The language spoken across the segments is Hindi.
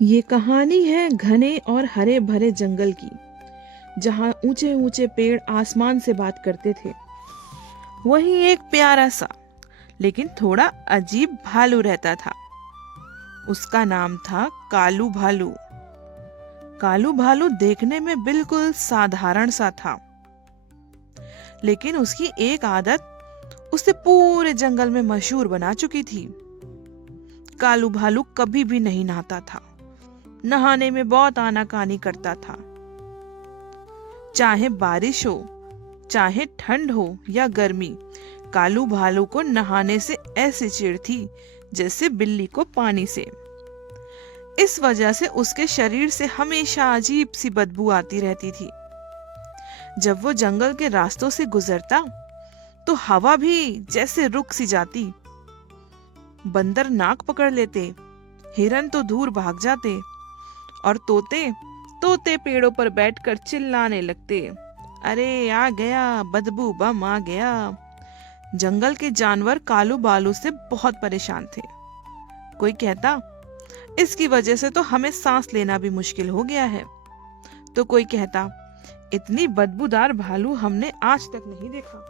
ये कहानी है घने और हरे भरे जंगल की, जहाँ ऊंचे ऊंचे पेड़ आसमान से बात करते थे। वहीं एक प्यारा सा लेकिन थोड़ा अजीब भालू रहता था। उसका नाम था कालू भालू। कालू भालू देखने में बिल्कुल साधारण सा था, लेकिन उसकी एक आदत उसे पूरे जंगल में मशहूर बना चुकी थी। कालू भालू कभी भी नहीं नहाता था। नहाने में बहुत आनाकानी करता था। चाहे बारिश हो, चाहे ठंड हो या गर्मी, कालू भालू को नहाने से ऐसी चिढ़ थी जैसे बिल्ली को पानी से। इस वजह से उसके शरीर से हमेशा अजीब सी बदबू आती रहती थी। जब वो जंगल के रास्तों से गुजरता तो हवा भी जैसे रुक सी जाती। बंदर नाक पकड़ लेते, हिरन तो दूर भाग जाते और तोते तोते पेड़ों पर बैठकर चिल्लाने लगते, अरे आ गया, बदबू बम आ गया। जंगल के जानवर कालू बालू से बहुत परेशान थे। कोई कहता, इसकी वजह से तो हमें सांस लेना भी मुश्किल हो गया है। तो कोई कहता, इतनी बदबूदार भालू हमने आज तक नहीं देखा।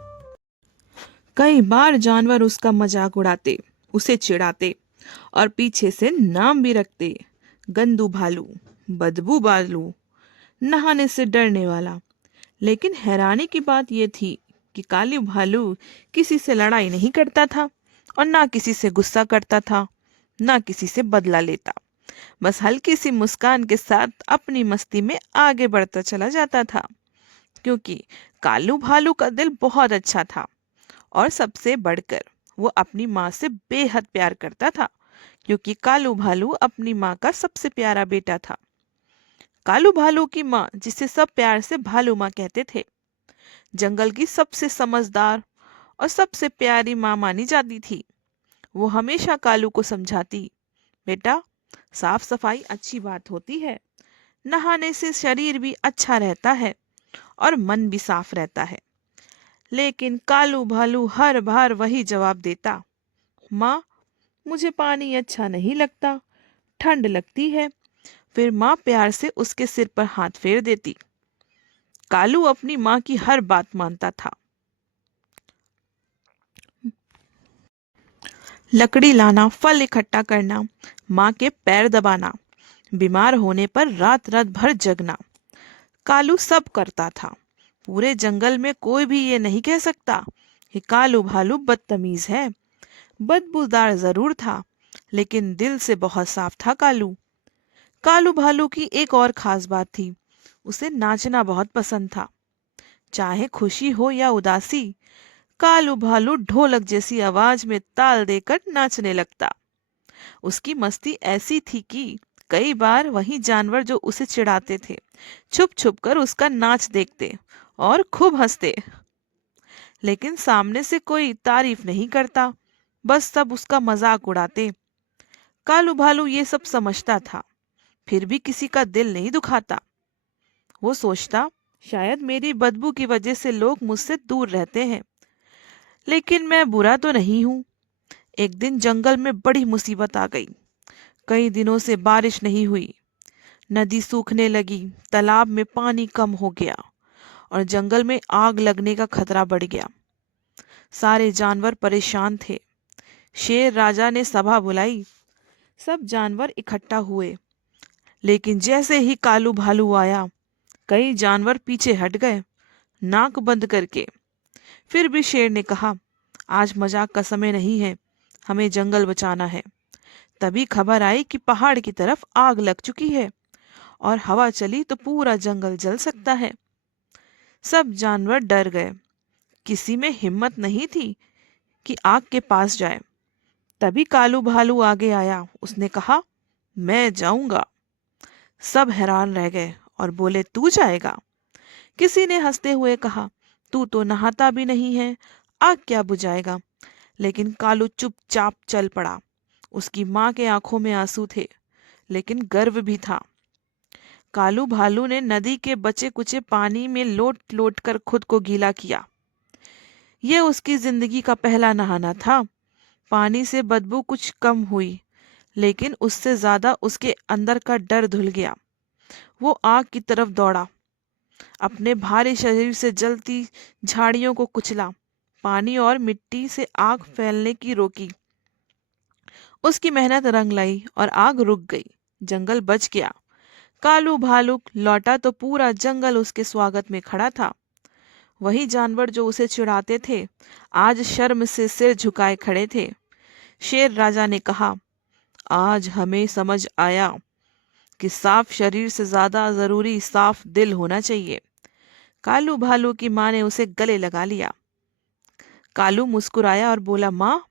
कई बार जानवर उसका मजाक उड़ाते, उसे चिढ़ाते और पीछे से नाम भी रखते, गंदू भालू, बदबू भालू, नहाने से डरने वाला। लेकिन हैरानी की बात यह थी कि कालू भालू किसी से लड़ाई नहीं करता था और ना किसी से गुस्सा करता था, ना किसी से बदला लेता। बस हल्की सी मुस्कान के साथ अपनी मस्ती में आगे बढ़ता चला जाता था, क्योंकि कालू भालू का दिल बहुत अच्छा था और सबसे बढ़कर वो अपनी माँ से बेहद प्यार करता था, क्योंकि कालू भालू अपनी माँ का सबसे प्यारा बेटा था। कालू भालू की माँ, जिसे सब प्यार से भालू माँ कहते थे, जंगल की सबसे समझदार और सबसे प्यारी माँ मानी जाती थी। वो हमेशा कालू को समझाती, बेटा, साफ सफाई अच्छी बात होती है, नहाने से शरीर भी अच्छा रहता है और मन भी साफ रहता है। लेकिन कालू भालू हर बार वही जवाब देता, माँ, मुझे पानी अच्छा नहीं लगता, ठंड लगती है। फिर माँ प्यार से उसके सिर पर हाथ फेर देती। कालू अपनी माँ की हर बात मानता था। लकड़ी लाना, फल इकट्ठा करना, माँ के पैर दबाना, बीमार होने पर रात रात भर जगना, कालू सब करता था। पूरे जंगल में कोई भी ये नहीं कह सकता कि कालू भालू बदतमीज है। बदबूदार जरूर था, लेकिन दिल से बहुत साफ था कालू। कालू भालू की एक और खास बात थी, उसे नाचना बहुत पसंद था। चाहे खुशी हो या उदासी, कालू भालू ढोलक जैसी आवाज में ताल देकर नाचने लगता। उसकी मस्ती ऐसी थी कि कई बार वही जानवर जो उसे चिढ़ाते थे, छुप छुप कर उसका नाच देखते और खूब हंसते। लेकिन सामने से कोई तारीफ नहीं करता, बस सब उसका मजाक उड़ाते। कालू भालू ये सब समझता था, फिर भी किसी का दिल नहीं दुखाता। वो सोचता, शायद मेरी बदबू की वजह से लोग मुझसे दूर रहते हैं, लेकिन मैं बुरा तो नहीं हूँ। एक दिन जंगल में बड़ी मुसीबत आ गई। कई दिनों से बारिश नहीं हुई, नदी सूखने लगी, तालाब में पानी कम हो गया और जंगल में आग लगने का खतरा बढ़ गया। सारे जानवर परेशान थे। शेर राजा ने सभा बुलाई। सब जानवर इकट्ठा हुए, लेकिन जैसे ही कालू भालू आया, कई जानवर पीछे हट गए, नाक बंद करके। फिर भी शेर ने कहा, आज मजाक का समय नहीं है, हमें जंगल बचाना है। तभी खबर आई कि पहाड़ की तरफ आग लग चुकी है और हवा चली तो पूरा जंगल जल सकता है। सब जानवर डर गए, किसी में हिम्मत नहीं थी कि आग के पास जाए। तभी कालू भालू आगे आया, उसने कहा, मैं जाऊंगा। सब हैरान रह गए और बोले, तू जाएगा? किसी ने हंसते हुए कहा, तू तो नहाता भी नहीं है, आग क्या बुझाएगा? लेकिन कालू चुपचाप चल पड़ा। उसकी माँ के आंखों में आंसू थे, लेकिन गर्व भी था। कालू भालू ने नदी के बचे कुचे पानी में लोट लोट कर खुद को गीला किया। यह उसकी जिंदगी का पहला नहाना था। पानी से बदबू कुछ कम हुई, लेकिन उससे ज्यादा उसके अंदर का डर धुल गया। वो आग की तरफ दौड़ा, अपने भारी शरीर से जलती झाड़ियों को कुचला, पानी और मिट्टी से आग फैलने की रोकी। उसकी मेहनत रंग लाई और आग रुक गई। जंगल बच गया। कालू भालू लौटा तो पूरा जंगल उसके स्वागत में खड़ा था। वही जानवर जो उसे चिढ़ाते थे, आज शर्म से सिर झुकाए खड़े थे। शेर राजा ने कहा, आज हमें समझ आया कि साफ शरीर से ज्यादा जरूरी साफ दिल होना चाहिए। कालू भालू की माँ ने उसे गले लगा लिया। कालू मुस्कुराया और बोला, माँ,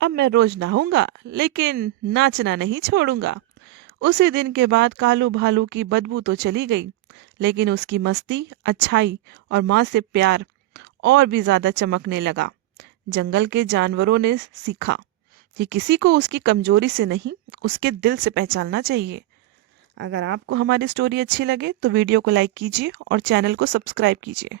अब मैं रोज नहाऊंगा, लेकिन नाचना नहीं छोड़ूंगा। उसी दिन के बाद कालू भालू की बदबू तो चली गई, लेकिन उसकी मस्ती, अच्छाई और माँ से प्यार और भी ज्यादा चमकने लगा। जंगल के जानवरों ने सीखा कि किसी को उसकी कमजोरी से नहीं, उसके दिल से पहचानना चाहिए। अगर आपको हमारी स्टोरी अच्छी लगे तो वीडियो को लाइक कीजिए और चैनल को सब्सक्राइब कीजिए।